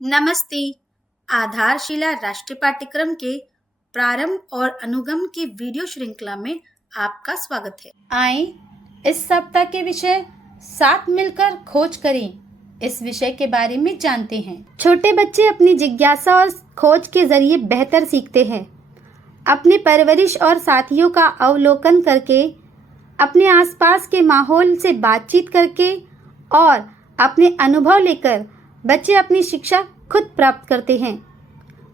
नमस्ते। आधारशिला राष्ट्रीय पाठ्यक्रम के प्रारंभ और अनुगम की वीडियो श्रृंखला में आपका स्वागत है। आइए इस सप्ताह के विषय साथ मिलकर खोज करें इस विषय के बारे में जानते हैं। छोटे बच्चे अपनी जिज्ञासा और खोज के जरिए बेहतर सीखते हैं। अपनी परवरिश और साथियों का अवलोकन करके, अपने आसपास के माहौल से बातचीत करके और अपने अनुभव लेकर बच्चे अपनी शिक्षा खुद प्राप्त करते हैं।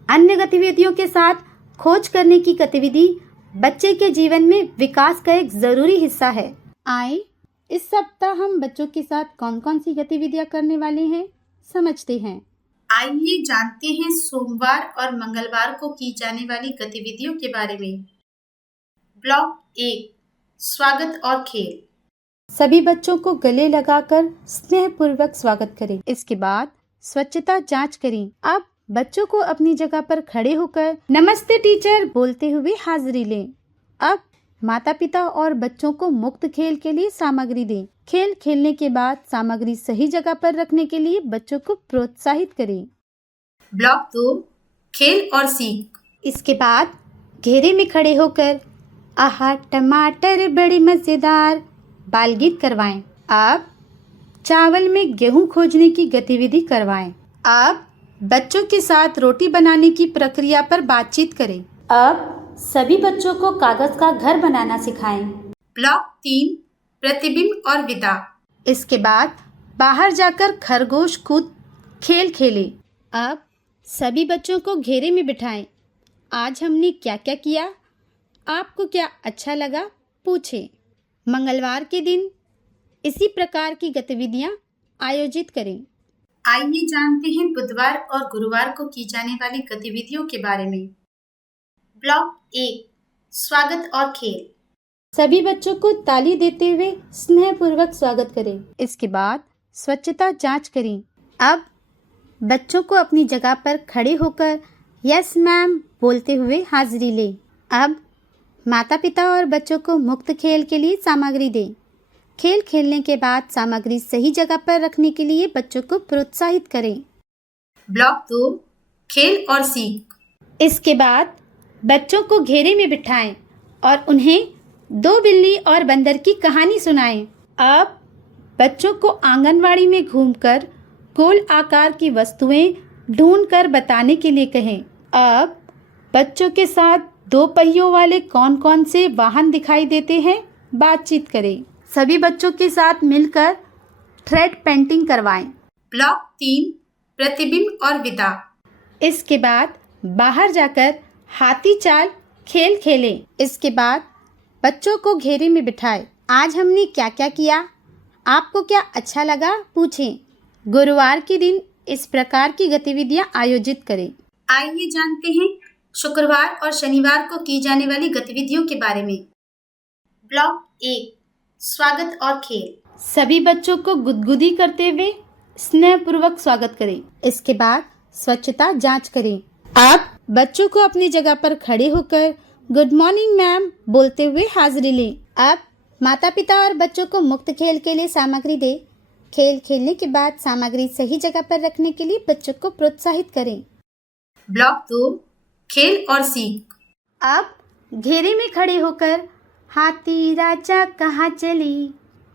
अन्य गतिविधियों के साथ खोज करने की गतिविधि बच्चे के जीवन में विकास का एक जरूरी हिस्सा है। आइए इस सप्ताह हम बच्चों के साथ कौन कौन सी गतिविधियां करने वाले हैं समझते हैं। आइए जानते हैं सोमवार और मंगलवार को की जाने वाली गतिविधियों के बारे में। ब्लॉक 1 स्वागत और खेल। सभी बच्चों को गले लगाकर स्नेहपूर्वक स्वागत करें। इसके बाद स्वच्छता जांच करें। अब बच्चों को अपनी जगह पर खड़े होकर नमस्ते टीचर बोलते हुए हाजिरी लें। अब माता पिता और बच्चों को मुक्त खेल के लिए सामग्री दें। खेल खेलने के बाद सामग्री सही जगह पर रखने के लिए बच्चों को प्रोत्साहित करें। ब्लॉक 2 खेल और सीख। इसके बाद घेरे में खड़े होकर आहा टमाटर बड़े मजेदार बाल गीत करवाएं। अब चावल में गेहूं खोजने की गतिविधि करवाएं। अब बच्चों के साथ रोटी बनाने की प्रक्रिया पर बातचीत करें। अब सभी बच्चों को कागज का घर बनाना सिखाएं। ब्लॉक 3 प्रतिबिंब और विदा। इसके बाद बाहर जाकर खरगोश कूद खेल खेलें। अब सभी बच्चों को घेरे में बिठाएं। आज हमने क्या क्या किया, आपको क्या अच्छा लगा पूछें। मंगलवार के दिन इसी प्रकार की गतिविधियां आयोजित करें। आइए जानते हैं बुधवार और गुरुवार को की जाने वाली गतिविधियों के बारे में। ब्लॉक 1 स्वागत और खेल। सभी बच्चों को ताली देते हुए स्नेहपूर्वक स्वागत करें। इसके बाद स्वच्छता जांच करें। अब बच्चों को अपनी जगह पर खड़े होकर यस मैम बोलते हुए हाजिरी लें। अब माता पिता और बच्चों को मुक्त खेल के लिए सामग्री दें। खेल खेलने के बाद सामग्री सही जगह पर रखने के लिए बच्चों को प्रोत्साहित करें। ब्लॉक 2 खेल और सीख। इसके बाद बच्चों को घेरे में बिठाएं और उन्हें 2 बिल्ली और बंदर की कहानी सुनाएं। अब बच्चों को आंगनवाड़ी में घूमकर गोल आकार की वस्तुएं ढूंढकर बताने के लिए कहें। अब बच्चों के साथ 2 पहियों वाले कौन कौन से वाहन दिखाई देते हैं बातचीत करें। सभी बच्चों के साथ मिलकर थ्रेड पेंटिंग करवाएं। ब्लॉक 3 प्रतिबिंब और विदा। इसके बाद बाहर जाकर हाथी चाल खेल खेलें। इसके बाद बच्चों को घेरे में बिठाएं। आज हमने क्या क्या किया, आपको क्या अच्छा लगा पूछें। गुरुवार के दिन इस प्रकार की गतिविधियां आयोजित करें। आइए जानते हैं शुक्रवार और शनिवार को की जाने वाली गतिविधियों के बारे में। ब्लॉक 1 स्वागत और खेल। सभी बच्चों को गुदगुदी करते हुए स्नेहपूर्वक स्वागत करें। इसके बाद स्वच्छता जांच करें। अब बच्चों को अपनी जगह पर खड़े होकर गुड मॉर्निंग मैम बोलते हुए हाजिरी लें। अब माता पिता और बच्चों को मुक्त खेल के लिए सामग्री दें। खेल खेलने के बाद सामग्री सही जगह पर रखने के लिए बच्चों को प्रोत्साहित करें। ब्लॉक 2 खेल और सीख। अब घेरे में खड़े होकर हाथी राजा कहाँ चली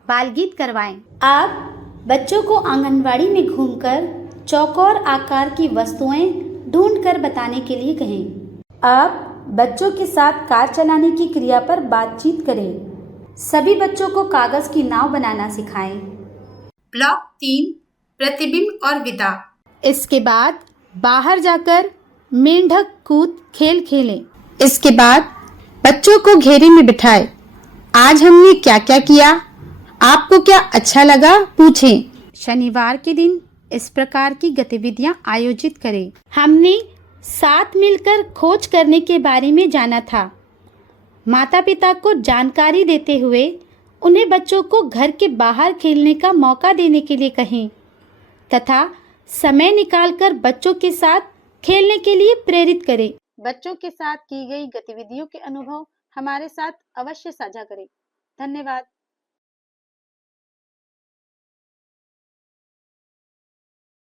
बाल गीत करवाएं। अब बच्चों को आंगनवाड़ी में घूमकर चौकोर आकार की वस्तुएं ढूंढकर बताने के लिए कहें। अब बच्चों के साथ कार चलाने की क्रिया पर बातचीत करें। सभी बच्चों को कागज की नाव बनाना सिखाएं। ब्लॉक 3 प्रतिबिंब और विदा। इसके बाद बाहर जाकर मेंढक कूद खेल खेलें। इसके बाद बच्चों को घेरे में बिठाएं। आज हमने क्या क्या किया, आपको क्या अच्छा लगा पूछें। शनिवार के दिन इस प्रकार की गतिविधियां आयोजित करें। हमने साथ मिलकर खोज करने के बारे में जाना था। माता पिता को जानकारी देते हुए उन्हें बच्चों को घर के बाहर खेलने का मौका देने के लिए कहें तथा समय निकालकर बच्चों के साथ खेलने के लिए प्रेरित करें। बच्चों के साथ की गई गतिविधियों के अनुभव हमारे साथ अवश्य साझा करें। धन्यवाद।